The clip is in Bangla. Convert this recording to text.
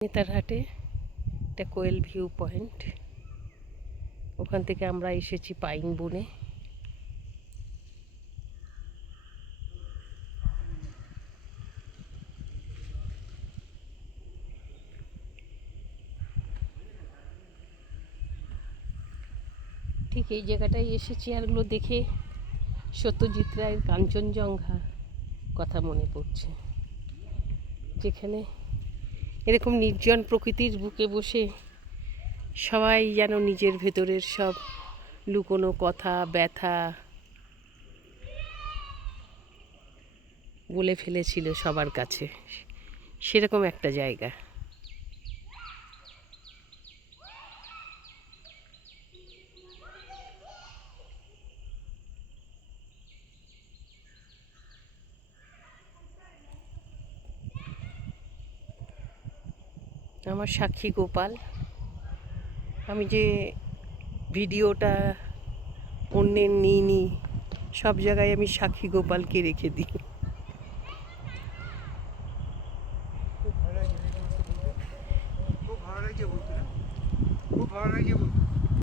নেতারহাটে একটা কোয়েল ভিউ পয়েন্ট, ওখান থেকে আমরা এসেছি পাইন বনে। ঠিক এই জায়গাটায় এসেছি, আর এগুলো দেখে সত্যজিৎ রায়ের কাঞ্চনজঙ্ঘা কথা মনে পড়ছে, যেখানে এরকম নির্জন প্রকৃতির বুকে বসে সবাই যেন নিজের ভেতরের সব লুকোনো কথা, ব্যথা বলে ফেলেছিল সবার কাছে, সেরকম একটা জায়গা। আমার সাক্ষী গোপাল, আমি যে ভিডিওটা অন্যের নিইনি, সব জায়গায় আমি সাক্ষী গোপালকে রেখে দিই। খুব ভালো লাগছে বলতে, খুব ভালো লাগছে বলতে।